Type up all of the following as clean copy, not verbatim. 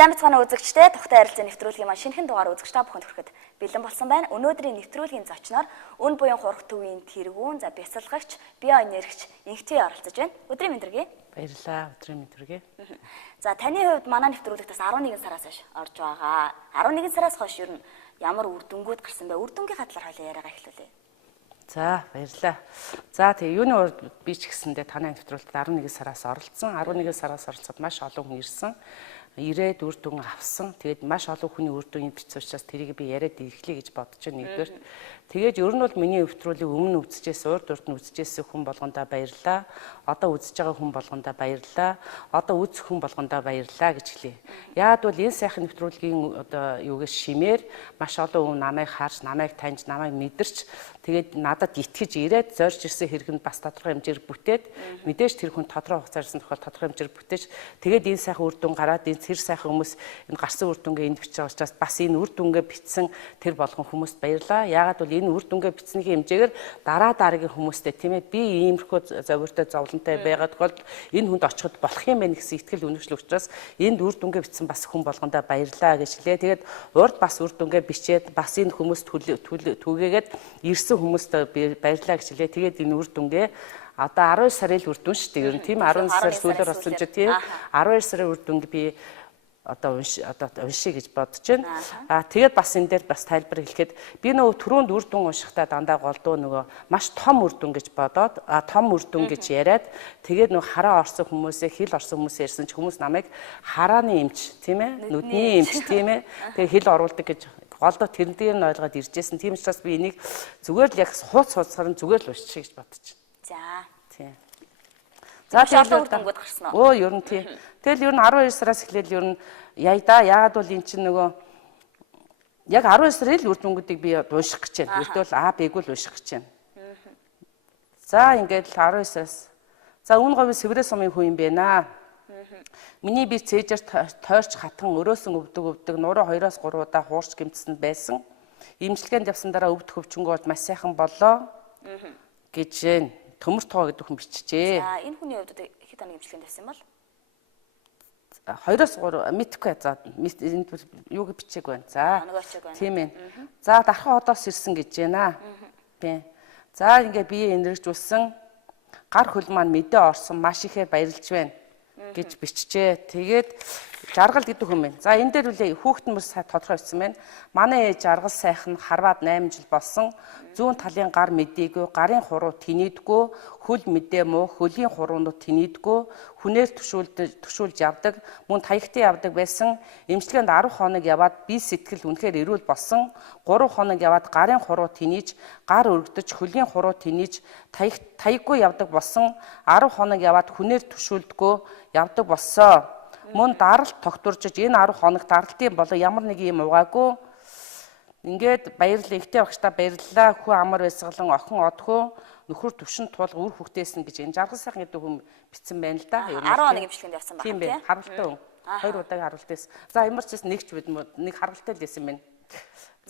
Сайн бацгаана үзэгчдээ Тухтай харилцаа нэвтрүүлгийн маань шинэхэн дугаар үзэгч та бүхэнд хүрэхэд бэлэн болсон байна. Өнөөдрийн нэвтрүүлгийн зочноор өн буян хурах төвийн тэргүүн, бясалгагч, биоэнергич Инхтээ оролцож байна. Өдрийн мэндэргээ. Баярлалаа, өдрийн мэндэргээ. За таны хувьд манай нэвтрүүлэгтээс 11 сараас хойш орж байгаа. 11 сараас хойш ер нь ямар үр дүнгууд гарсан бэ? Үр дүнгийн хатлаар хоёлаа яриагаа эхлүүлье. За баярлалаа. За тэгээ юуны урд би ч гэсэндээ танай нэвтрүүлэгт 11 сараас оролцсон. 11 сараас оролцоод маш олон хүн ирсэн. Ирээд үр дүн авсан. Тэгээд маш олон хүний үр дүн бичсэн учраас тэрийг би яриад ирэхлэе гэж бодож байна нэгдүгээр. Тэгээд ер нь бол миний өвтрүүлийг өмнө үзчихээс урд нь үзчихээс хүн болгондоо баярлалаа. Одоо үзэж байгаа хүн болгондоо баярлалаа. Одоо үзэх хүн болгондоо баярлалаа гэж хэлье. Яагад бол энэ сайхан нэвтрүүлгийн одоо юугээс шимээр маш олон хүн намайг харж, намайг таньж, намайг мэдэрч тэгээд надад итгэж ирээд зорж ирсэн хэрэгэнд бас тодорхой хэмжээр бүтээд мэдээж тэр хүн тодорхой хугацаар ирсэн тохиол тодорхой хэмжээр бүтээж тэгээд энэ сайхан үр дүн гараад энэ тэр сайхан хүмүүс энэ гарсан үр дүнгээ энд бичиж байгаа учраас бас энэ үр дүнгээ бичсэн тэр болгон хүмүүст баярлалаа. Яагаад бол энэ үр дүнгээ бичснийхээ хэмжээгээр дараагийн хүмүүстэй тийм ээ би иймэрхүү зовиртой зовлонтой байгаад бол энэ хүнд очиход болох юм байна гэсэн итгэл үнэмшил учраас энд үр дүнгээ бичсэн бас хүн болгондоо баярлалаа гэж хэлээ. Тэгээд урд бас үр дүнгээ бичээд бас энэ хүмүүст түгээгээд ирсэн хүмүүст баярлалаа гэж хэлээ. Тэгээд энэ үр дүнгээ одоо 12 сарын үр дүн шүү дээ. Ер нь тийм 12 сар сүүлээр болсон ч тийм 12 сарын үр дүнг би одоо уншия гэж бодож байна. Тэгээд бас энэ дээр бас тайлбар хэлэхэд би нөгөө түрүүнд үр дүн уншихтаа дандаа голдуу нөгөө маш том үр дүн гэж бодоод том үр дүн гэж яриад тэгээд нөгөө хараа орсон хүмүүсээ хэл орсон хүмүүсээ ярьсан ч хүмүүс намайг харааны эмч тийм ээ нүдний эмч тийм ээ тэгээд хэл оруулдаг гэж голдоо тэрэн дээр нь ойлгоод иржсэн. Тийм учраас би энийг зүгээр л яг хууцсаар зүгээр л уншчих гэж бодож байна. За. Тийм. За тэгээд үр дүнгууд гарсан уу? Ер нь тийм. Тэгэл ер нь 12 сараас эхлээд ер нь яагаад бол эн чинь нөгөө яг 12 сарын үр дүнгуудыг би унших гэж байна. Ердөө л Б-г л унших гэж байна. За ингээд 12 сараас. За үн говь Сэврээ сумын хүн юм байна. Миний би цээжээр тойрч хатан өрөөсөн өвдөг нуруу 2-3 удаа хуурч гэмтсэнд байсан. Имчилгээнд явсан дараа өвд хөвчөнгөө болж маш сайхан боллоо гэж төмөр тоо гэдэг хүн бичжээ. За энэ хүний хувьд хэд хоног имчилгээнд явсан бол? 2-3 мэдхгүй. За юуг бичээг байна. За тийм ээ. За дархан одоос ирсэн гэж байна. Тийм. За ингээ бие энергжүүлсэн гар хөл маань мэдээ орсон маш ихээр баярлж байна гэж бичжээ. Тэгээд жаргал гэдэг хүн байна. За энэ дээр үлээ хүүхдэн мөр сая тодорхой бичсэн байна. Манай ээж жаргал сайхан харваад 8 жил болсон. Зүүн талын гар мэдээгүй, гарын хуруу тинийдгүй, хөл мэдээ муу, хөлийн хуруунууд тинийдгүй, хүнээр төшүүлж явдаг, мөн таягтаа явдаг байсан. Эмчилгээнд 10 хоног яваад бие сэтгэл үнэхээр эрүүл болсон. 3 хоног яваад гарын хуруу тинийж, гар өргөдөж, хөлийн хуруу тинийж, таяггүй явдаг болсон. 10 хоног яваад хүнээр төшүүлдэггүй явдаг болсон. Мөн даралт тогтворжиж энэ 10 хоног даралтын болоо ямар нэг юм угаагүй. Ингээд баярлалаа ихтэй багштай баярлалаа. Хүү амар байсгалан охин одхоо нөхөр төвшин тулга үр хөвгтээсэн гэж энэ жаргал сайхан гэдэг хүн бичсэн байна л да. 10 хоног имчилгээнд явсан байна. Тийм байна. Харуултай хүн. 2 удаагийн харуултайс. За ямар ч гэсэн нэгч нэг харуултай л байсан байна.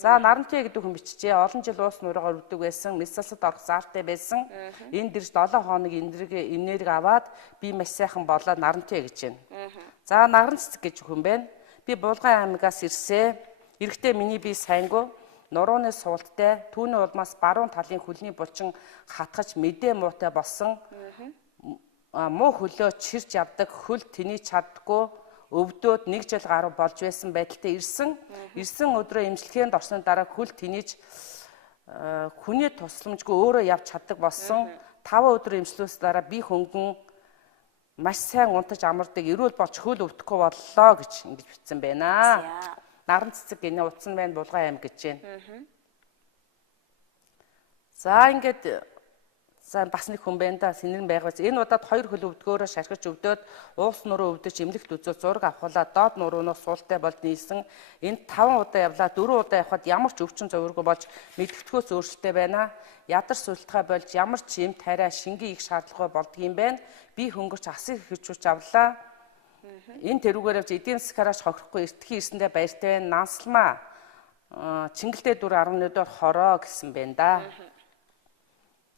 За Нарантай гэдэг хүн бичжээ. Олон жил уус нуруугаар өвдөг байсан. Мессалсад орох заартай байсан. Энд дэрж 7 хоног энерги аваад би маш сайхан болоод Нарантай гэж байна. За Награн цэцэг гэж хүн байна. Би Булган аймагаас ирсээ. Эрэхтээ миний бие сайнгүй. Нурууны суулттай, түүний улмаас баруун талын хөлний булчин хатгаж мэдээ муутай болсон. Муу хөлөө чирж явдаг, хөл тэнийж чаддгүй, өвдөөд 1 жил гаруй болж байсан байдалтай ирсэн. Ирсэн өдрөө эмчилгээнд орсны дараа хөл тэнийж хүний тусламжгүй өөрөө явж чаддаг болсон. 5 өдөр эмчилгээс дараа би хөнгөн маш сайн унтаж амардаг, эрүүл болж хөл өвдөхгүй боллоо гэж ингэж бичсэн байна. Наран цэцэг гинэ утсан байна Булган аймаг гэж байна. За ингээд бас нэг хүн байна да сэнэн байгаас энэ удаад 2 хөл өвдгөөрөө шархаж өвдөөд уус нуруу өвдөж эмнэлэгт үзэл зураг авахлаа доод нуруунаас суултай болд нийсэн. Энд 5 удаа явлаа 4 удаа явхад ямар ч өвчин зовиргүй болж мэдгэцгөөс өөрчлөлттэй байна. Ядар сүлтгай болж ямар ч юм тариа шингээ их шаардлагагүй болдгийм байна. Би хөнгөрч асыг хэвчүүлж авлаа. Энэ тэрүүгээр явж эдийн засгаараа хохирохгүй эртхий ирсэндээ баяртай байна. Нансалмаа Чингэлдээ дүр 11 доор хороо гэсэн байна да.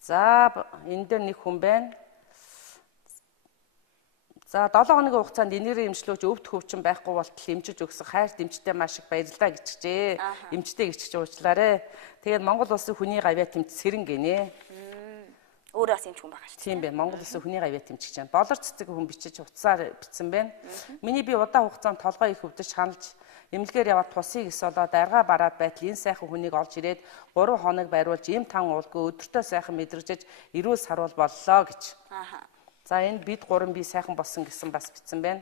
За энэ дээр нэг хүн байна. За 7 хоногийн хугацаанд энерги эмчлөөж өвдөх хөвчин байхгүй болтол эмчиж өгсөн хайр дэмжтэй маш их баярлалаа гिचжээ. Эмчтэй гिचж уучлаарэ. Тэгээд Монгол улсын хүний гавьяа тэмч сэрэн гинэ. Өөрөө бас эмч хүн байгаа шүү. Тийм байна. Монгол улсын хүний гавьяа тэмч гэж байна. Болор цэцэг хүн бичиж утсаар бичсэн байна. Миний би удаан хугацаанд толгой их өвдөж ханалж эмнэлгээр яваад тусыг ис болоод аргаа бараад байтал энэ сайхан хүнийг олж ирээд 3 хоног байруулж эм тан уулгүй өдөртөө сайхан мэдрэгжиж эрүүл саруул боллоо гэж. За энэ бид гурван би сайхан болсон гэсэн бас бичсэн байна.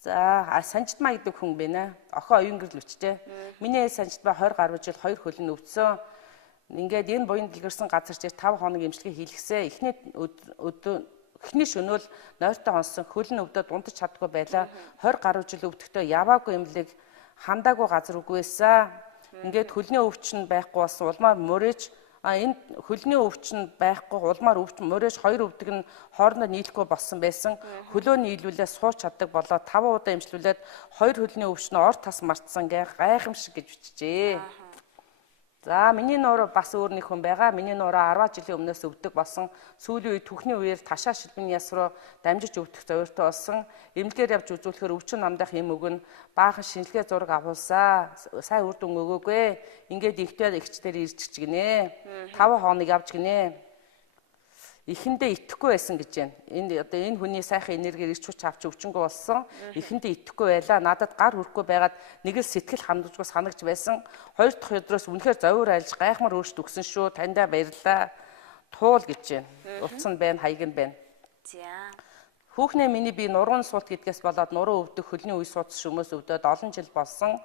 За Санжидмаа гэдэг хүн байна. Охин оюунгэрл өчтэй. Миний Санжидмаа 20 гаруй жил 2 хөлн өвдсөн. Ингээд энэ буян дэлгэрсэн газар чир 5 хоног эмчилгээ хийлгэсэн. Эхний шөнөөл нойртой онсон хөлн өвдөд унтаж чаддгүй байлаа. 20 гаруй жил өвдөгтөө яваагүй эмнэлэг хандаагүй газар үгүйсэн. Ингээд хөлний өвчин байхгүй болсон улмаар мөрөөж энэ хөлний өвчин байхгүй улмаар өвчин мөрөөж 2 өвдөг нь хоорондоо нийлэхгүй болсон байсан. Хөлөө нийлүүлээ сууч чаддаг болоо 5 удаа эмчлүүлээд 2 хөлний өвчин ор тас мартсан гэ гайхамшиг гэж бичжээ. За миний нуур бас өөр нэг хүн байгаа. Миний нуур 10 жилийн өмнөөс өвдөг болсон. Сүүлийн үед түүхний үеэр ташаа шилбэний яс руу дамжиж өвдөх зорилттой болсон. Эмнэлгээр явж үзүүлэхээр өвчин намдах эм өгн баахан шинжилгээ зураг авуулсаа. Сайн үр дүн өгөөгүй. Ингээд ихтэй ихчдэр ирчих гинэ. 5 хоног явж гинэ. Эхэндээ итгэхгүй байсан гэж байна. Энэ хүний сайхан энергиэр ирч хүч авч өвчнгөө болсон. Эхэндээ итгэхгүй байлаа. Надад гар хүрхгүй байгаад нэг л сэтгэл хандажгүй санагч байсан. 2 дахь өдрөөс үнэхээр зовир айлж гайхмар өөрчлөлт өгсөн шүү. Таньдаа баярлалаа. Туул гэж байна. Утас нь байна, хаяг нь байна. За. Хүүхнээ миний би нурууны суулт гэдгээс болоод нуруу өвдөх хөлний үе суудас шөмөөс өвдөд олон жил болсон.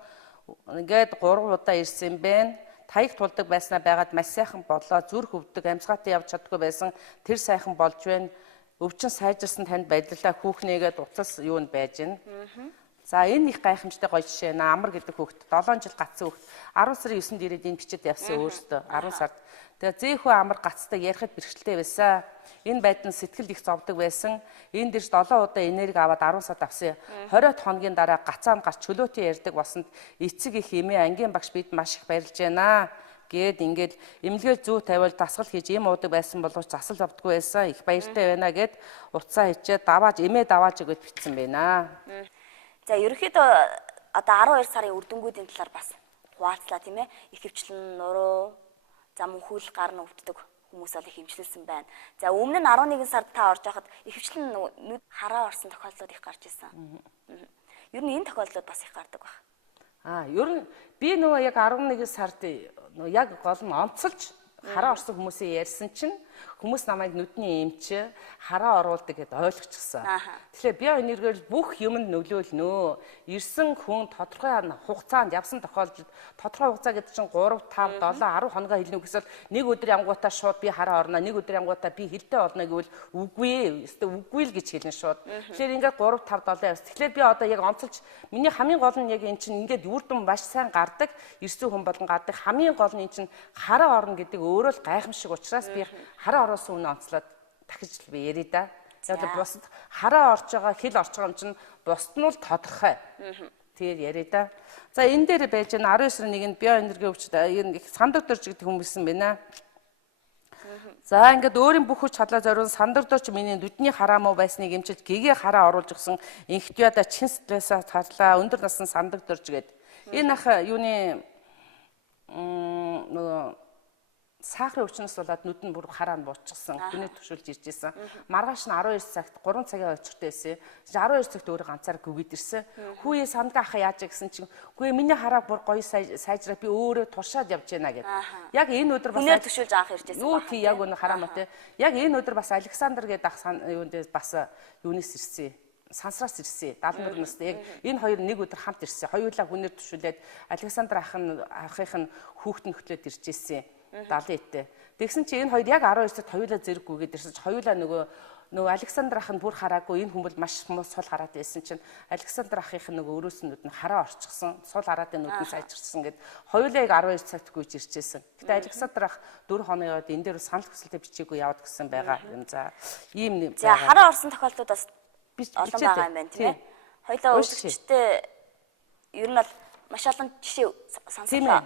Ингээд 3 удаа ирсэн байна. Таяг тулдаг байснаа байгаад маш сайхан боллоо. Зүрх өвдөг, амьсгаатай явж чаддгүй байсан. Тэр сайхан болж байна. Өвчин сайжирсан танд баярлалаа. Хүүхнээгээд уцас юу нь байж гэн. За энэ их гайхамшигтай гоё жишээ нэ. Амар гэдэг хүүхэд 7 жил гацсан хүүхэд 10 сарын 9-нд ирээд энэ бичээд явсан өөртөө 10 сард. Тэгээ зэөхөө амар гацтай ярихад бэрхшээлтэй байсан. Энэ байдал сэтгэл их зовдөг байсан. Энэ дэрж 7 удаа энерги аваад 10 сард авсан. 20 хоногийн дараа гацаанд гарч чөлөөтэй ярьдаг болсонд эцэг их эмээ ангийн багш бид маш их баярлж байна гэд ингээд эмнэлгээр зүү тавиул дасгал хийж эм уудаг байсан боловч засал авдаггүй байсан. Их баяртай байна гэд утсаа хичээд давааж эмээ давааж өгöd бичсэн байна. За ерөнхийдөө одоо 12 сарын үр дүнгуудын талаар бас хуваалцлаа тийм ээ. Их хвчлэн нуруу, за мөнхөл гар нь өвддөг хүмүүс бол их хэмжлэлсэн байна. За өмнө нь 11 сард та орж байхад их хвчлэн нүд хараа орсон тохиолдлууд их гарч ирсэн. Ер нь энэ тохиолдлууд бас их гардаг баг. Ер нь би нөгөө яг 11 сард нөгөө яг гол нь онцолж хараа орсон хүмүүсийн ярьсан чинь хүмүүс намайг нүдний эмч хараа оруулдаг гэдээ ойлгочихсон. Тэгэхээр би энергээр бүх юмд нөлөөлнө. Ирсэн хүн тодорхой хугацаанд явсан тохиолдолд тодорхой хугацаа гэдэг чинь 3, 5, 7, 10 хоногоо хэлнэ гэсэн нэг өдөр ямгуудаа шууд би хараа орно. Нэг өдөр ямгуудаа би хилдэ болно гэвэл үгүй. Эсвэл үгүй л гэж хэлнэ шууд. Тэгэхээр ингээд 3, 5, 7 явс. Тэгэхээр би одоо яг онцолж миний хамгийн гол нь яг эн чинь ингээд үр дүн маш сайн гардаг. Ирсэн хүн болгон гардаг. Хамгийн гол нь эн чинь хараа орно гэдэг өөрөө л гайхамшиг учраас би хараа оруулсан үнэ онцлоод дахиж би яриа да. Яг л бусад хараа орж байгаа хэл орж байгаа юм чинь бусд нь л тодорхой. Тэгээд яриа да. За энэ дээр байж байгаа 19-нд биоэнерги өвчт энэ сандаг дөрж гэдэг хүмүүс юм байна. За ингээд өөрийн бүх хүч чадлаа зориулсан сандар дөрч миний нүдний хараа муу байсныг эмчилж гэгээ хараа оруулж өгсөн инхтиада чин стрессээ тарлаа өндөр насны сандаг дөрж гээд энэ ах юуны нөгөө сахарын өвчнөөс болоод нүд нь бүр хараа нь буучсан. Гүнээ төвшүүлж ирж байсан. Маргааш нь 12 цагт 3 цагийн очихтой байсан. 12 цагт өөрөө ганцаар гүгээд ирсэн. Хүүе сандгаа ах яаж гэсэн чинь үгүй миний хараа бүр гоё сайжраа би өөрөө туршаад явж байна гэдэг. Яг энэ өдөр бас гүнээ төвшүүлж анх ирж байсан. Юу тий яг өнө хараа мөтэй. Яг энэ өдөр бас Александр гэдэг ах юунд бас юунес ирсэн. Сансраас ирсэн 74 настай яг энэ хоёр нэг өдөр хамт ирсэн. Хоёулаа хүнээр төвшүүлээд Александр ахын хүүхэд нөхлөд ирж ирсэн. 70 эдтэй. Тэгсэн чи энэ хоёр яг 12 цагт хоёулаа зэрэг гүгээд ирсэн чи хоёулаа нөгөө Александр ах нь бүр хараагүй энэ хүмүүс маш сул хараад байсан чинь Александр ахын нөгөө өрөөснүүд нь хараа орчихсон. Сул хараатын нүд нь сайжирсан гэд хоёулаа яг 12 цагт гүйж ирчихсэн. Гэтэ Александр ах 4 хоног яваад энэ дээр санал хүсэлтэд бичээгүй яваад гэсэн байгаа юм. За ийм за хараа орсон тохиолдлууд бас олон байгаа юм байна тийм ээ. Хоёулаа өөрчлөлттэй ер нь бол маш олон жишээ сонслоо.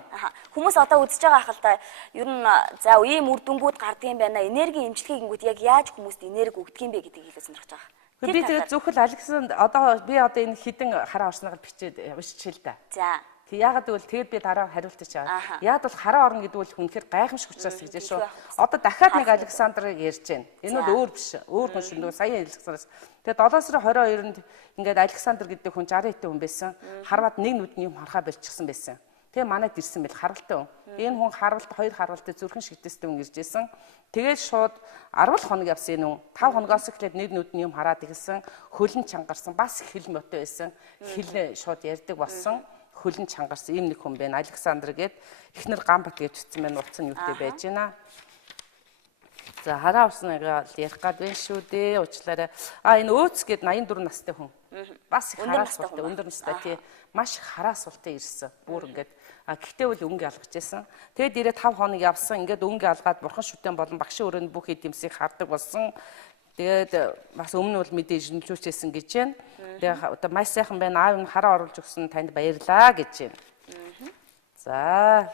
Хүмүүс одоо үзэж байгаа ахалтай ер нь за ийм үр дүнгууд гардыг юм байна. Энерги эмчилгээ гингүүд яг яаж хүмүүст энерги өгдөг юм бэ гэдгийг илүү сонирхож байгаа. Би тэгээд зөвхөн Александр одоо би одоо энэ хідэн хараа орсноог бичээд уншчихъя л да. За. Тэг яагаад гэвэл тэгээд би дараа хариултаж байгаа. Яад бол хараа орно гэдэг бол үнэхээр гайхамшиг учраас гэж шүү. Одоо дахиад нэг Александрыг ярьж байна. Энэ бол өөр биш. Өөр хүн шүү. Сая Александраас. Тэгээд 7 сарын 22-нд ингээд Александр гэдэг хүн 60 хэдэн хүн байсан. Харваад нэг нүдний юм харахаа болчихсон байсан. Тэгээ манайд ирсэн бэл харалтай хүн. Энэ хүн харвалт 2 харвалтыг зүрхэн шигтэстэй хүн ирж исэн. Тэгээд шууд 10 хоног явсан энэ хүн. 5 хоногоос эхлээд нэг нүдний юм хараад ирсэн. Хөлн чангарсан. Бас хил мотой байсан. Хил шууд ярьдаг болсон. Хөлн чангарсан ийм нэг хүн байна. Александр гээд эхнэр Гамбат гэж утсан байна. Утас нь юутэй байж байна. За хараа орсныг ярих гад байна шүү дээ. Уучлаарай. Энэ өөц гээд 84 настай хүн. Бас их хараа суултай, өндөр настай тий. Маш их хараа суултай ирсэн. Бүр ингээд гэхдээ бол өнгө алгаж байсан. Тэгэд ирээ 5 хоног явсан. Ингээд өнгө алгаад бурхан шүтэн болон багшийн өрөөнд бүх хэд юмсыг хардаг болсон. Тэгээд бас өмнө бол мэдээж нөлөөчсэн гэж байна. Тэгээд одоо маш сайхан байна. Аав нь хараа оруулж өгсөн танд баярлаа гэж байна. За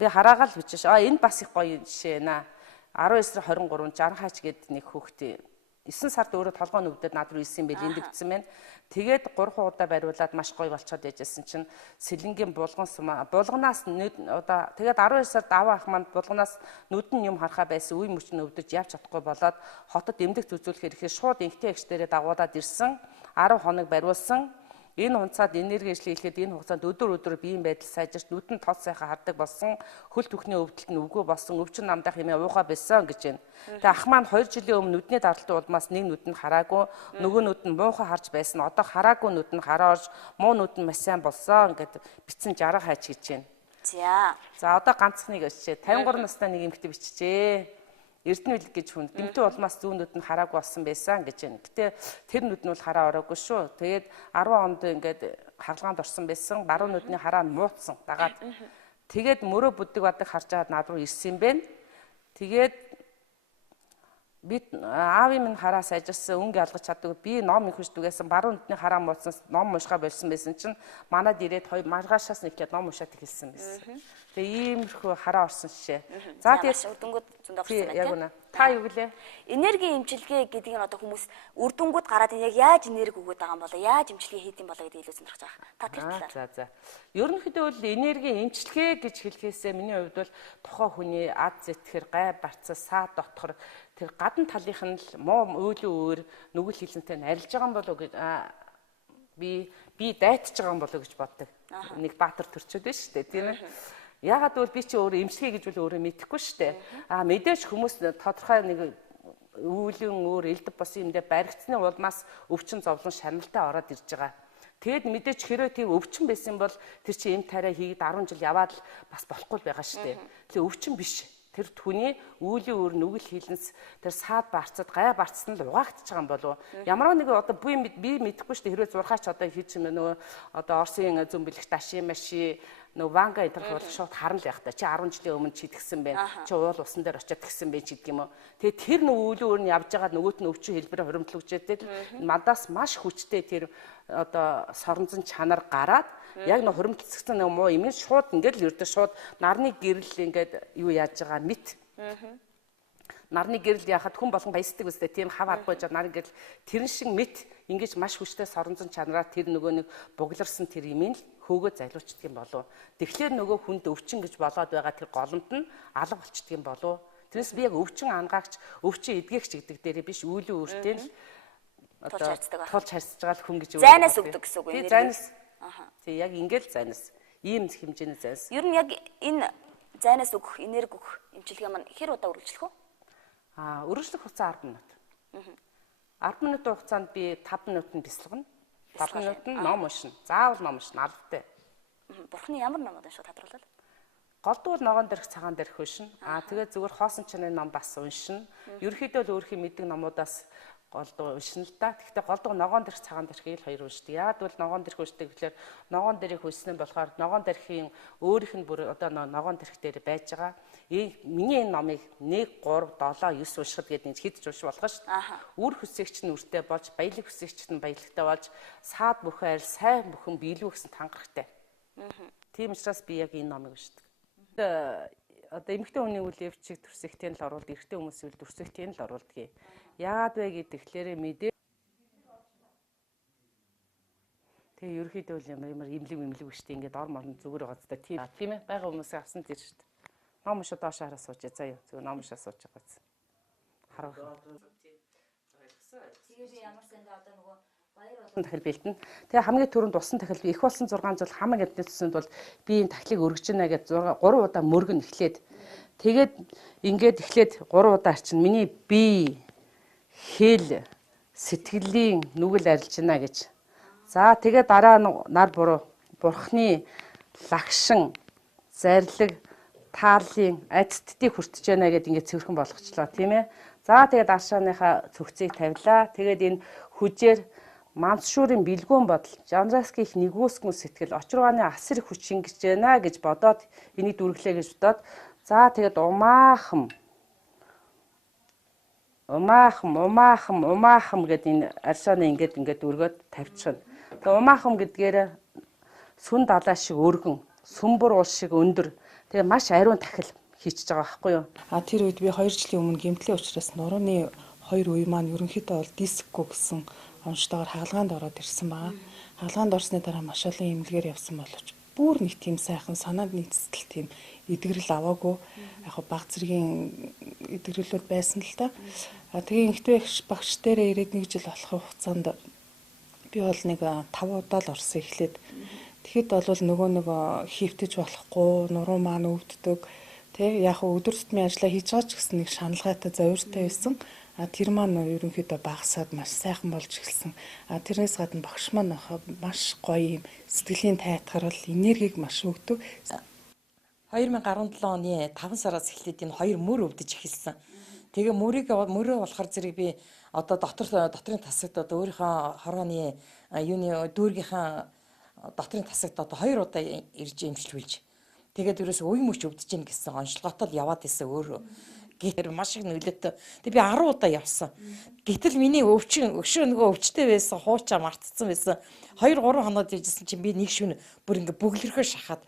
би хараагаа л бичиж. Энэ бас их гоё жишээ наа. 19-23 60 хаач гээд нэг хүүхдээ 9 сард өөрөө толгой нүвдэд над руу ирсэн байл энд өвдсөн байна. Тэгээд 3 удаа бариулаад маш гоё болчиход яжсэн чинь сэлэнгийн булганаас одоо тэгээд 12 сард аваа ах манд булганаас нүдэн юм харахаа байсан үе мөч нөвдөж явж чадахгүй болоод хотод эмнэлэгт үзүүлэхээр ихээр шууд инхтэй агч дээрээ дагуулад ирсэн 10 хоног бариулсан. Энэ хунцаад энерги ижлэхэд энэ хугацаанд өдөр биеийн байдал сайжирч нүдэн тод сайхан хардаг болсон. Хөл түүхний өвдөлт нь үгүй болсон. Өвчин намдах хэмээн уугаа байсан гэж байна. Тэгээ ах маань 2 жилийн өмнө нүдний даралтын улмаас нэг нүд нь хараагүй, нөгөө нүд нь муухай харж байсан. Одоо хараагүй нүд нь хараа орж, муу нүд нь маш сайн болсон ингээд бичсэн 60 хайч гэж байна. За одоо ганцхныг өччээ. 53 настай нэг эмэгтэй биччихээ. Эрдэнэ билэг гэж хүн гэмтэн улмаас зүүн нүд нь хараагүй болсон байсан гэж байна. Гэтэ тэр нүд нь бол хараа ороогүй шүү. Тэгээд 10 онд ингээд хагалгаанд орсон байсан. Баруун нүдний хараа нь муутсан дагаад. Тэгээд мөрөө бүдэг бадаг харж аваад над руу ирсэн юм бэ. Тэгээд би аавын минь хараа сайжирсан өнгө алгаж чаддаг. Би ном их хүчдэг байсан. Баруун нүдний хараа муутсан ном уншгаа болсон байсан чинь манад ирээд маргаашаас нэхлээд ном уншаад эхэлсэн байсан. Тэгээ иймэрхүү хараа орсон шишээ. За тэгээд үрдэнгүүд зөндөө орсон байна. Та юу гэлээ? Энерги имчилгээ гэдэг нь одоо хүмүүс үрдэнгүүд гараад яг яаж энерги өгöd байгаа юм болоо, яаж имчилгээ хийх юм болоо гэдэг илүү сонирхож байгаа. Та тэр талаар. За. Ерөнхийдөө бол энерги имчилгээ гэж хэлхээсээ миний хувьд бол тухайн хүний ад зэтгэр, гай барцас, саад дотхор тэр гадна талынх нь л муу өөлөө өөр нүгэл хилэнтэй арилж байгаа юм болоо гэж би дайтж байгаа юм болоо гэж боддог. Нэг баатар төрчөөд байна шүү дээ, тийм ээ. Ягаад гэвэл би чи өөрөө эмчилгээ гэж бол өөрөө мэдэхгүй шүү дээ. Мэдээж хүмүүс тодорхой нэг үүлэн өөр элдв бос юмдээ баригдсны улмаас өвчин зовлон шаналтай ороод ирж байгаа. Тэгэд мэдээж хэрэг тийм өвчин байсан бол тэр чи эм тарай хийгээд 10 жил яваад л бас болохгүй байгаа шүү дээ. Тэгээ өвчин биш. Тэр хүний үүлийн өөр нүгэл хилэнс тэр саад барцад гай барцсан л угаагдчихж байгаа юм болов. Ямар нэг одоо би мэдэхгүй шүү дээ. Хэрвээ зурхаач одоо хийж юм нөгөө одоо Орсын зөмбөлөгт аши маши нөгөө ванга энэ төр шууд харна л байх та. Чи 10 жилийн өмнө чи тэгсэн байна. Чи уул усан дээр очиад тэгсэн байх ч гэдэг юм уу. Тэгээ тэр нөгөө үүлийн өөр нь явж байгаа нөгөөт нь өвчин хэлбэрээр хоримтлогчтэй мандаас маш хүчтэй тэр одоо соронзон чанар гараад яг нэг хоримтлцсан нэг муу юм шууд ингээд л ердөө шууд нарны гэрэл ингээд юу яаж байгаа мэд. Нарны гэрэл яхад хүн болгон баясдаг үстэй тийм хав аргагүй жаа нарны гэрэл тэрэн шиг мэд ингэж маш хүчтэй соронзон чанараар тэр нөгөө нэг бугларсан тэр юм л хөөгөө зайлуучдаг юм болов. Тэгэхээр нөгөө хүнд өвчин гэж болоод байгаа тэр голомт нь алга болчдөг юм болов. Тэрнээс би яг өвчин ангаагч, өвчин эдгээгч гэдэг дээрээ биш үүлийн өөртөө л одоо тулж харьцаж байгаа хүн гэж зайнаас өгдөг гэсэн үг юм. Тийм зайнаас. Тийм яг ингээл зайнаас. Ийм хэмжээний зайнаас. Ер нь яг энэ зайнаас өгөх, энерги өгөх эмчилгээ маань хэр удаа үргэлжлэх вэ? Үргэлжлэх хугацаа 10 минут. 10 минутын хугацаанд би 5 минутанд бясалгана. 5 минут нь ном уншина. Заавал ном уншина албатай. Бурхны ямар номод шүү тодруулаад. Голдвол ногоон дээрх цагаан дээрх уншина. Тэгээд зүгээр хоосон чанарын ном бас уншина. Ерөнхийдөө л өөрхийн мэддэг номуудаас голдуу уншина л да. Гэхдээ голдуу ногоон дээрх цагаан дээрхийг л хоёр уншдаг. Яагад бол ногоон дээрх уншдаг гэхэлэр ногоон дээрх уншсан болохоор ногоон дээрхийн өөрийнх нь бүр одоо ногоон дээрх дээр байж байгаа. Миний энэ номыг 1 3 7 9 уншихад гэдэг хэд ч унших болгоо шүү дээ. Үр хүсэгч нь үртэй болж, баялаг хүсэгч нь баялагтай болж, саад бүхэн арил сайн бүхэн биелүү гэсэн тангарахтай. Тийм учраас би яг энэ номыг уншдаг. Одоо эмэгтэй хүний үйл явцыг төрсөхтийн л оруулдаг, эрэгтэй хүмүүсийн үйл төрсөхтийн л оруулдаг. Яагаад вэ гэхээр мэдээ Тэгээ ерөөхдөө л ямар имлэг биш тийм ингээд ор морн зүгээр байгаа зү тийм ээ байгаа хүмүүсээ авсан тийм шүү дээ. Ном шоо доош хараа сууж заа юу зүгээр ном шоо сууж байгаа зү. Хараа. Тэгээд ямар сандаа одоо нөгөө тахил бэлтэн. Тэгээ хамгийн түрүүнд усан тахил их болсон 6 жил хамаг эднэсэнд бол би энэ тахилыг өргөж гинэ гэж 3 удаа мөргөн эхлээд тэгээд ингээд эхлээд 3 удаа арчин миний бие хэл сэтгэлийн нүгэл арилж гинэ гэж. За тэгээд дараа нь нар буруу бурхны лагшин зарлиг тааллын адтдыг хүртэж байна гэдээ ингээд цэвэрхэн болгочлоо тийм ээ. За тэгээд аршааныхаа цогцыг тавилаа. Тэгээд энэ хүжээр Мансшурын бэлгүүн бодол, жанраскийн их нэгүсгэн сэтгэл, очрооны асар их хүч шингэж байна гэж бодоод энийг дүрглээ гэж бодоод за тэгээд умаахан гэдэг энэ аршааны ингээд өргөд тавьчихна. Тэгээд умаахан гэдгээр сүн далаа шиг өргөн, сүмбэр уул шиг өндөр. Тэгээд маш ариун тахил хийчихэж байгаа байхгүй юу? Тэр үед би 2 жилийн өмнө гэмтлийн учраас нурууны 2 үе маань ерөнхийдөө бол диско гэсэн онцтойгоор хаалгаанд ороод ирсэн байгаа. Хаалгаанд орсны дараа маш олон эмнэлгээр явсан боловч бүр нэг тийм сайхан санаанд нийцтэл тийм эдгэрэл аваагүй. Яг баг зэргийн эдгэрэлүүд байсан л та. Тэгээ инхтвэ багш дээрээ ирээд 1 жил болох хугацаанд би бол нэг 5 удаа л орсон эхлээд. Тэгэхэд бол нөгөө хөвтөж болохгүй, нуруу маань өвддөг. Тэг яг өдөр тутмын ажиллаа хийж байгаа ч гэсэн нэг шаналгаатай зовиртой байсан. Тэр маань ерөнхийдөө багасаад маш сайхан болж эхэлсэн. Тэрнээс гадна багш маань маш гоё юм сэтгэлийн тайтгарал, энергийг маш өгдөг. 2017 оны 5 сараас эхлээд энэ 2 мөр өвдөж эхэлсэн. Тэгээ мөрөө болохоор зэрэг би одоо дотрын тасагт одоо өөрийнхөө хорооны юуны дүүргийнхаа дотрын тасагт одоо 2 удаа ирж эмчилүүлж. Тэгээд ерөөсөө үе мөч өвдөж гин гэсэн онцлоготой л яваад исэн өөрөө. Гэтэр маш их нөлөөтэй. Тэг би 10 удаа явсан. Гэтэл миний өшөө нөгөө өвчтэй байсан, хуучаа мартцсан байсан. 2-3 хоноод ижсэн чинь би нэг шөнө бүр ингээ бөглөрхөө шахаад.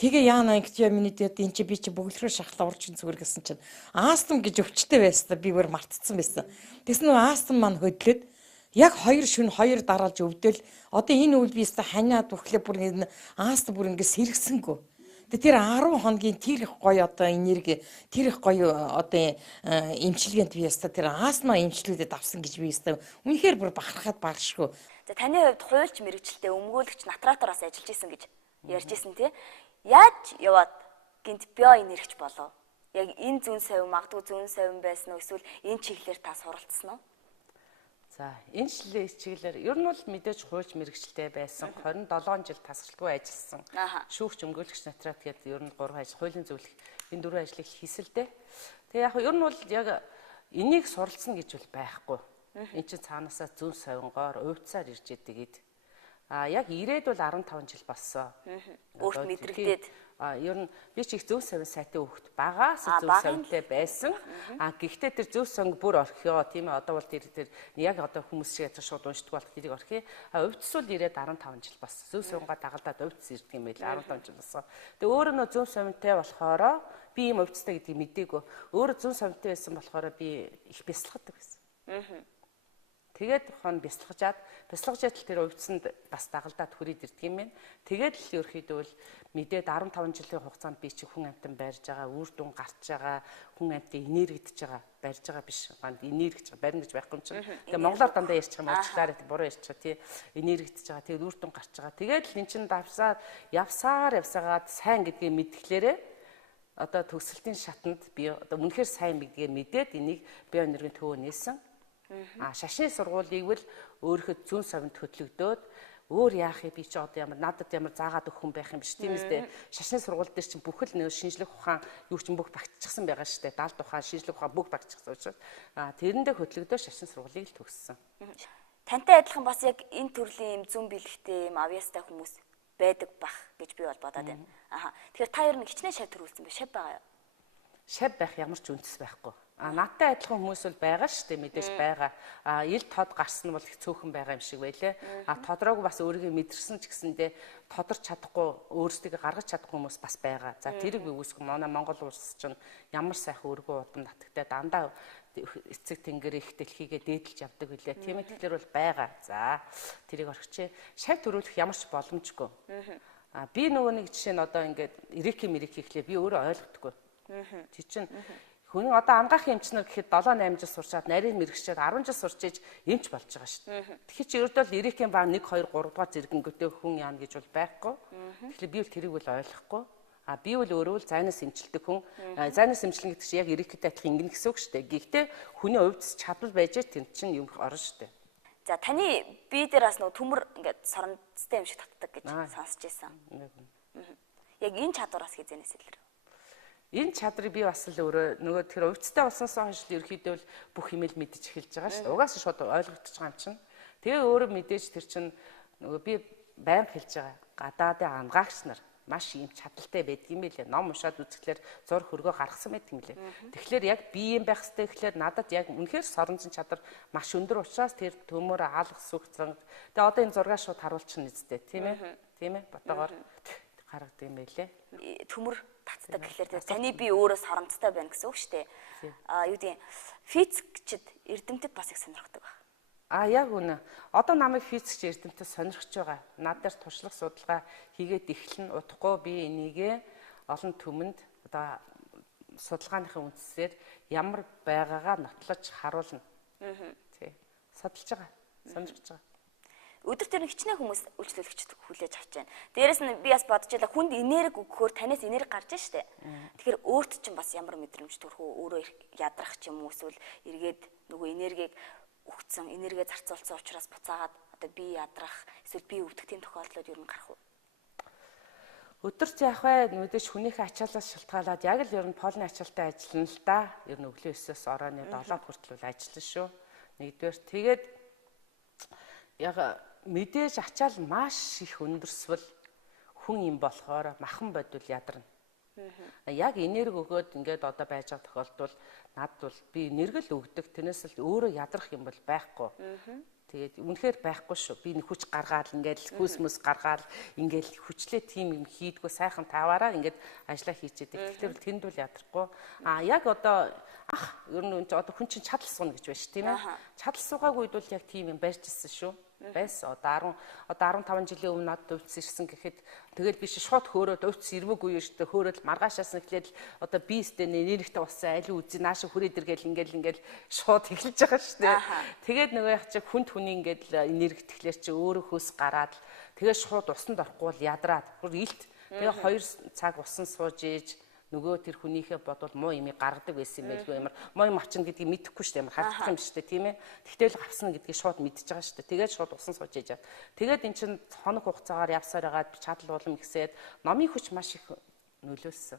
Тэгээ яана гэж миний дэд энэ чи би чи бөглөрхөө шахлаа урчин зүгээр гэсэн чинь астм гэж өвчтэй байсан. Би бүр мартцсан байсан. Тэс нөгөө астм маань хөдлөд яг 2 шөнө 2 дараалж өвдөл одоо энэ үйл биестэй ханиад бүхлээ бүр энэ астм бүр ингээ сэргсэнгөө. Тэр 10 хоногийн тэр их гоё одоо энерги тэр их гоё одоо эмчилгээнд би яста тэр астма эмчилгээдэд авсан гэж би яста үнэхээр бүр бахархаад багшгүй. За таны хувьд хуульч мэрэгчлээ өмгөөлөгч натратороос ажиллаж исэн гэж ярьж исэн тий. Яаж яваад гинт био энергич болов? Яг энэ зүүн совин магадгүй зүүн совин байсан уу эсвэл энэ чиглэлээр та суралцсан уу? За энэ чиглэлээр ер нь бол мэдээж хуульч мэрэгчлээ байсан 27 жил тасралтгүй ажилласан. Шүүгч өмгөөлөгч натрат гэдэг ер нь 3 ажил хуулийн зөвлөх энэ 4 ажлыг хийсэлтэй. Тэгээ яг ер нь бол яг энийг суралцсан гэж бол байхгүй. Энд чинь цаанаасаа зүүн совингоор увцаар ирж идэг. Яг ирээд бол 15 жил болсон. Өөрт мэдрэгдээд ер нь би ч их зөв совин сайтай хөвгт багаас зөв совинтай байсан. Гэхдээ тэр зөв совин бүр орхио тийм ээ одоо бол тэр яг одоо хүмүүс шиг шууд уншдаг болох тэрийг орхи. Увцс бол ирээд 15 жил болсон. Зөв совингаа дагалдаад увцс ирдэг юм байл 15 жил болсон. Тэгээ өөрөө нөө зөв совинтай болохоро би ийм увцстай гэдгийг мэдээгүй. Өөрөө зөв совинтай байсан болохоро би их бясалгадаг байсан. Тэгээд хон бясалгажаад тэр увцсанд бас дагалдаад хүрээд ирдэг юм байна. Тэгээд л ерөөхдөө бол мэдээд 15 жилийн хугацаанд би чи хүн амтан барьж байгаа, үр дүн гарч байгаа, хүн амтан энергидж байгаа, барьж байгаа биш. Ганд энергидж байгаа, барина гэж байхгүй юм чинь. Тэгээд монголоор дандаа ярьж байгаа мөрчлаарэ буруу ярьж байгаа тий. Энергидж байгаа, тэгээд үр дүн гарч байгаа. Тэгээд л эн чин явсаагаад сайн гэдгийг мэдхлээрээ одоо төгсөлтийн шатанд би одоо үнэхээр сайн гэдгийг мэдээд энийг био энергийн төвөө нээсэн. Шашны сургуулийг бол өөрөхөд зүүн совинд хөтлөгдөөд өөр яах юм би чи одоо надад ямар заагаад өгөх хүн байх юм биш тийм үстэй. Шашны сургууль дээр чинь бүхэл нэг шинжлэх ухаан юу ч бүх багтчихсан байгаа шүү дээ. Далд ухаан, шинжлэх ухаан бүх багтчихсан учраас тэрэндээ хөтлөгдөө шашны сургуулийг л төгссөн. Тантай адилхан бас яг энэ төрлийн юм зүүн бэлэгтэй юм авьяастай хүмүүс байдаг бах гэж би бол бодоод байна. Тэгэхээр та ер нь хичнээн шав төрүүлсэн бэ? Шав байгаа юу? Шав байх ямар ч үндэс байхгүй. Надтай адилхан хүмүүс бол байгаа шүү дээ, мэдээж байгаа. Ил тод гарсан нь бол их цөөхөн байгаа юм шиг байлээ. Тодорхойг бас өөрийгөө мэдэрсэн ч гэсэндээ тодорч чадахгүй, өөрсдөө гаргаж чадахгүй хүмүүс бас байгаа. За тэрийг би үүсгэн манай Монгол улс чинь ямар сайхан өргөн удам татагтай дандаа эцэг тэнгэр их дэлхийгээ дээдэлж явдаг билээ. Тийм ээ, тэгэхээр бол байгаа. За тэрийг орхичээ. Шав төрүүлэх ямар ч боломжгүй. Би нөгөө нэг жишээ нь одоо ингээд ирээки гэхлээр би өөрөө ойлгохгүй. Тий чинь хүн одоо ангаах эмчнэр гэхэд 7-8 жил сурчаад нарийн мэрэгчээд 10 жил сурч иж эмч болж байгаа шүү дээ. Тэгэхээр чи ердөө л ирээкийн баг 1 2 3 дугаар зэрэгэнгөтэй хүн яана гэж бол байхгүй. Тэгэхээр би бол тэрийг бол ойлгохгүй. Би бол өөрөө л зайнаас эмчилдэг хүн. Зайнаас эмчилнэ гэдэг чинь яг ирээктэй адилхан ингэнэ гэсэн үг шүү дээ. Гэхдээ хүний хувьд чадвар байж тэнд чинь юм орно шүү дээ. За таны бие дээр бас нөгөө төмөр ингээд соронцтой юм шиг татдаг гэж сонсч байсан. Яг энэ чадвар бас хизэнээс илэр. Энэ чадрыг би бас л өөрөө нөгөө тэр увцтай болсноосоо хойш л ерөөхдөө л бүх хэмээл мэдэж эхэлж байгаа шүү дээ. Угаасаа шууд ойлгогдож байгаа юм чинь. Тэгээ өөрөө мэдээж тэр чинь нөгөө би байнга хэлж байгаа. Гадаадын ангаагч нар маш юм чадaltaй байдаг юм билээ. Ном уншаад үзэхлээр зур хөргөө гаргасан байдаг юм билээ. Тэгэхээр яг би юм байх хэрэгтэй гэхлээр надад яг үнэхээр соронзон чадвар маш өндөр учраас тэр төмөр хаалгах сүгцэн. Тэгээ одоо энэ зургаа шууд харуулчихна үсттэй тийм ээ. Тийм ээ. Ботогоор гаргадаг юм байлээ. Төмөр татдаг гэхлээр таны бие өөрөө соронцтой байна гэсэн үг шүү дээ. Юу гэдэг физикчд эрдэмтэд бас их сонирхдаг байна. Яг үнэ. Одоо намайг физикч эрдэмтэд сонирхож байгаа. Над дээр туршлага судалгаа хийгээд эхлэн удахгүй би энийгээ олон түмэнд одоо судалгааныхаа үндсээр ямар байгаагаа нотлож харуулна. Тий. Судалж байгаа. Сонирхож байгаа. Өдөр тэр хичнээн хүмүүс үйлчлүүлэгчд хүлээж авч байна. Дээрээс нь би бас бодож байлаа хүнд энерги өгөхөөр танаас энерги гарч штэ. Тэгэхээр өөрт чинь бас ямар мэдрэмж төрөх үү? Өөрөө ядрах ч юм уу эсвэл эргээд нөгөө энергийг өгцөн, энерги зарцуулсан учраас буцаагаад одоо би ядрах эсвэл би өвдөх тийм тохиолдлууд ер нь гарах уу? Өдөрт яах вэ? Мэдээж хүнийхээ ачаалаас шалтгаалаад яг л ер нь полны ачаалтай ажиллана л да. Ер нь өглөө 9-оос оройны 7 хүртэл ажиллана шүү. Нэгдүгээр тэгээд яг мэдээж ачаал маш их өндөрсвөл хүн юм болохоор махан бодвол ядарна. Яг энерги өгөөд ингээд одоо байж байгаа тохиолдолд над бол би энерги л өгдөг. Тэрнээс л өөрөө ядрах юм бол байхгүй. Тэгээд үнэхээр байхгүй шүү. Би нэг хүч гаргаад ингээд хүйсмэс гаргаад ингээд хүчлээ тим юм хийдгүү сайхан таваараа ингээд ажиллаа хийчихэд. Тэгэхээр тэнд бол ядрахгүй. Яг одоо ер нь одоо хүн чинь чадал суна гэж байна шүү, тийм ээ. Чадал суугаагүй үед бол яг тийм юм барьж ирсэн шүү. Байсан. Одоо 15 жилийн өмнө надад өвц ирсэн гэхэд тэгэл биш шууд хөөрөөд өвц ирвэгүй юу штэ хөөрөөл маргаашаас нэхлээл одоо би сте нэрэгтэй болсон айлын үзий нааша хүрээд иргээл ингээл шууд эхэлж байгаа штэ. Тэгээд нөгөө яг чи хүнд хүний ингээд энерги тэгэхээр чи өөрөө хөөс гараад тэгээд шууд усанд орохгүй бол ядраад бүр илт. Тэгээ 2 цаг усан сууж ээж нөгөө тэр хүнийхээ бодвол муу юм гаргадаг байсан юм байлгүй ямар муу юм авчна гэдгийг мэдэхгүй шүү дээ ямар харагдах юм шүү дээ тийм ээ. Тэгтэл авсан гэдгийг шууд мэдчихэж байгаа шүү дээ. Тэгээд шууд усан сууж ээж. Тэгээд эн чин хоног хугацаагаар явсаар байгаа чадал улам ихсээд номын хүч маш их нөлөөсөн.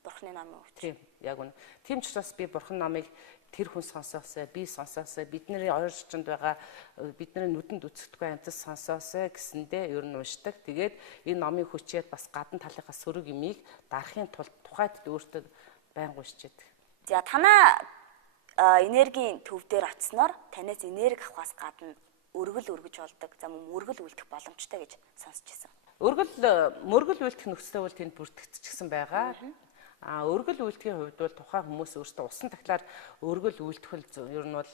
Бурхны намын хүч. Тийм яг үнэ. Тийм ч учраас би бурхан намыг тэр хүн сонсоосоо би сонсоосоо бидний ойрчинд байгаа бидний нүдэнд үзэгдэхгүй амьтас сонсоосоо гэсэндээ ер нь уншдаг. Тэгээд энэ номын хүчээр бас гадна талынхаа сөрөг юмыг дарахын тулд тухайд өөртөө байнга уншиж байдаг. За танаа энергийн төв дээр очсноор танаас энерги авахаас гадна өргөл өргөж болдог. За мөн өргөл үлдэх боломжтой гэж сонсч байсан. Мөргөл үлдэх нөхцөл бол тэнд бүртгэгдчихсэн байгаа. Өргөл үйлдэхийн хувьд бол тухайн хүмүүс өөртөө усан тахлаар өргөл үйлдэх ер нь бол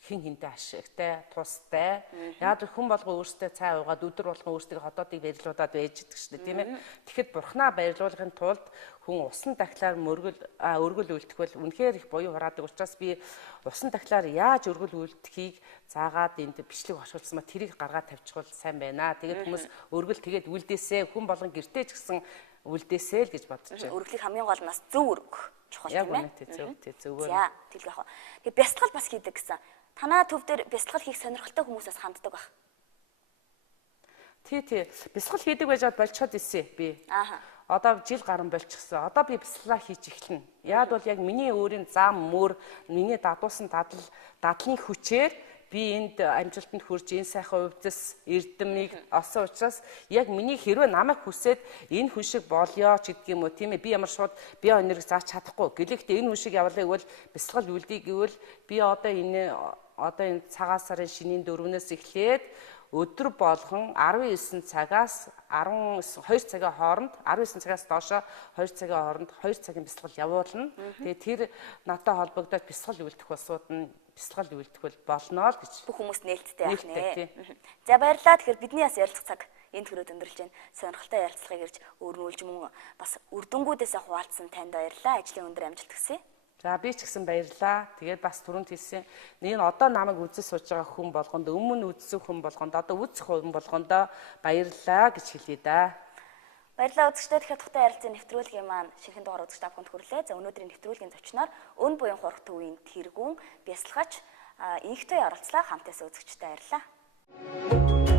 хин хинтэй ашигтай, тустай. Яг л хүн болго өөртөө цай уугаад өдөр болгон өөртөө хотоодыг барилуулад байж идэг шүү дээ, тийм ээ. Тэгэхэд бурхнаа барилуулахын тулд хүн усан тахлаар өргөл үйлдэхвэл үнэхээр их буюу хураадаг учраас би усан тахлаар яаж өргөл үйлдэхийг заагаад энд бичлэг оршуулсан ма тэрийг гаргаад тавьчихвал сайн байна. Тэгээд хүмүүс өргөл тэгээд үлдээсээ хүн болгон гэртээ ч гэсэн үлдээсээ л гэж бодож байна. Өргөлийг хамгийн гол нь бас зөв өргөх чухал тийм ээ. Зөв. За тэгэл яах вэ? Тэгээ бясалгал бас хийдэг гэсэн. Танаа төв дээр бясалгал хийх сонирхолтой хүмүүсээс ханддаг байх. Тий. Бясалгал хийдэг байж болчиход ирсэн би. Одоо жил гарan болчихсон. Одоо би бясалгалаа хийж эхэлнэ. Яг бол яг миний өөрийн зам мөр, миний дадуулсан дадлын хүчээр би энд амжилтанд хүрч энэ сайхан увдас эрдэмийг олсон учраас яг миний хэрвээ намайг хүсээд энэ хүн шиг болёо ч гэдэг юм уу тийм ээ би ямар шууд бие энерги зааж чадахгүй. Гэхдээ энэ хүн шиг явлаа гэвэл бясалгал үлдээ гэвэл би одоо энэ цагаан сарын шинийн 4-өөс эхлээд өдөр болгон 19 цагаас 2 цагийн хооронд 19 цагаас доошо 2 цагийн хооронд 2 цагийн бясалгал явуулна. Тэгээ тэр надад холбогдоод бясалгал үлдэх усууд нь бясалгал үлдэх болно л гэж. Бүх хүмүүст нээлттэй байх нэ. За баярлалаа. Тэгэхээр бидний бас ярилцах цаг энэ төрөд өндөрлж байна. Сонирхолтой ярилцлагыг ирж өөрнүүлж мөн бас үр дүнгуудээсээ хуваалцсан танд баярлалаа. Ажлын өндөр амжилт хүсье. За би ч гэсэн баярлаа. Тэгээд бас түрүүнд хэлсэн энэ одоо намайг үзэж сууж байгаа хүн болгонд өмнө үзсэн хүн болгонд одоо үзэх хүн болгонд баярлалаа гэж хэлье да. Баярлалаа үзэгчдээ. Тэгэхээр тухтай ярилцсан нэвтрүүлгийн маань шинэхэн дугаар үзэж та бүхэнд хүрлээ. За өнөөдрийн нэвтрүүлгийн зочноор өн буян хурх төвийн тэргүүн бясалгач инхтэй оролцлоо. Хамтаас үзэгчтэй баярлалаа.